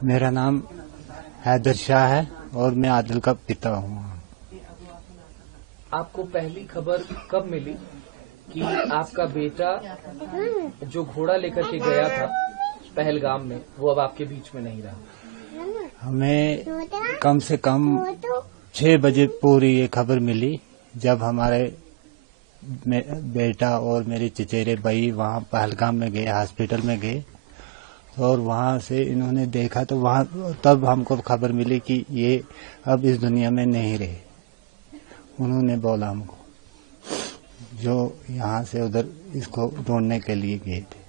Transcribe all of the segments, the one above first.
मेरा नाम हैदर शाह है और मैं आदिल का पिता हूँ। आपको पहली खबर कब मिली कि आपका बेटा जो घोड़ा लेकर के गया था पहलगाम में, वो अब आपके बीच में नहीं रहा? हमें कम से कम 6 बजे पूरी ये खबर मिली, जब हमारे बेटा और मेरे चचेरे भाई वहाँ पहलगाम में गए, हॉस्पिटल में गए, और वहाँ से इन्होंने देखा तो वहाँ तब हमको खबर मिली कि ये अब इस दुनिया में नहीं रहे। उन्होंने बोला हमको, जो यहाँ से उधर इसको ढूंढने के लिए गए थे।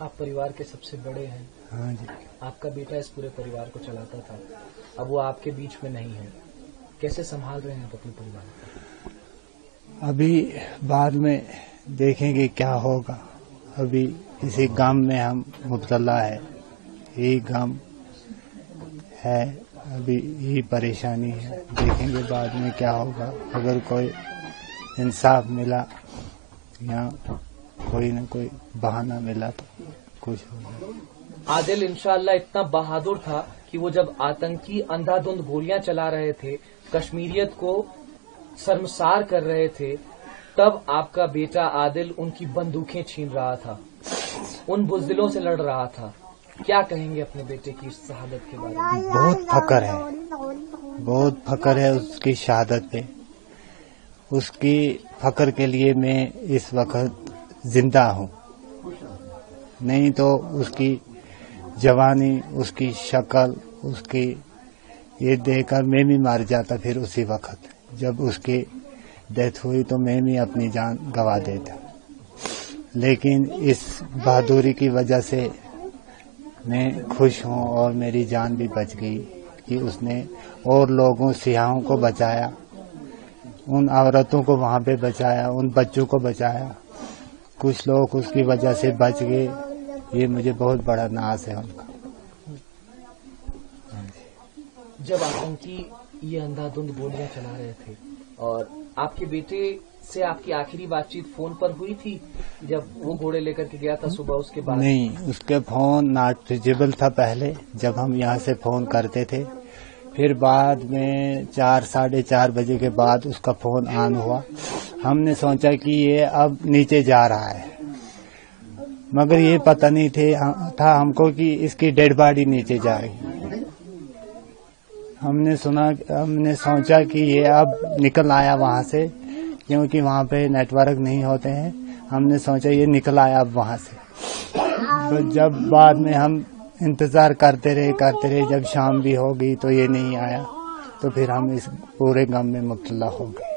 आप परिवार के सबसे बड़े हैं। हाँ जी। आपका बेटा इस पूरे परिवार को चलाता था, अब वो आपके बीच में नहीं है, कैसे संभाल रहे हैं आप अपने परिवार को? अभी बाद में देखेंगे क्या होगा। अभी इसी गम में हम मुब्तला है, यही गम है, अभी यही परेशानी है। देखेंगे बाद में क्या होगा। अगर कोई इंसाफ मिला या कोई न कोई बहाना मिला तो कुछ होगा। आदिल इंशाअल्लाह इतना बहादुर था कि वो जब आतंकी अंधाधुंध गोलियां चला रहे थे, कश्मीरियत को शर्मसार कर रहे थे, तब आपका बेटा आदिल उनकी बंदूकें छीन रहा था, उन बुज़दिलों से लड़ रहा था। क्या कहेंगे अपने बेटे की शहादत के बारे में? बहुत फख्र है, बहुत फख्र है उसकी शहादत पे। उसकी फख्र के लिए मैं इस वक्त जिंदा हूँ, नहीं तो उसकी जवानी, उसकी शक्ल, उसकी ये देखकर मैं भी मर जाता। फिर उसी वक्त जब उसकी डेथ हुई तो मैं भी अपनी जान गंवा देता, लेकिन इस बहादुरी की वजह से मैं खुश हूँ और मेरी जान भी बच गई कि उसने और लोगों, सियाहों को बचाया, उन औरतों को वहाँ पे बचाया, उन बच्चों को बचाया। कुछ लोग उसकी वजह से बच गए, ये मुझे बहुत बड़ा नाज है उनका। जब आतंकी ये अंधाधुंध गोलियां चला रहे थे और आपके बेटे से आपकी आखिरी बातचीत फोन पर हुई थी जब वो घोड़े लेकर के गया था सुबह, उसके बाद? नहीं, उसके फोन नॉट रीचेबल था पहले, जब हम यहाँ से फोन करते थे। फिर बाद में 4, साढ़े 4 बजे के बाद उसका फोन ऑन हुआ। हमने सोचा कि ये अब नीचे जा रहा है, मगर ये पता नहीं था हमको कि इसकी डेड बॉडी नीचे जा रही। हमने सोचा कि ये अब निकल आया वहाँ से, क्योंकि वहाँ पे नेटवर्क नहीं होते हैं। हमने सोचा ये निकल आया अब वहाँ से। तो जब बाद में हम इंतजार करते रहे, जब शाम भी हो गई तो ये नहीं आया, तो फिर हम इस पूरे गम में मुब्तला हो गए।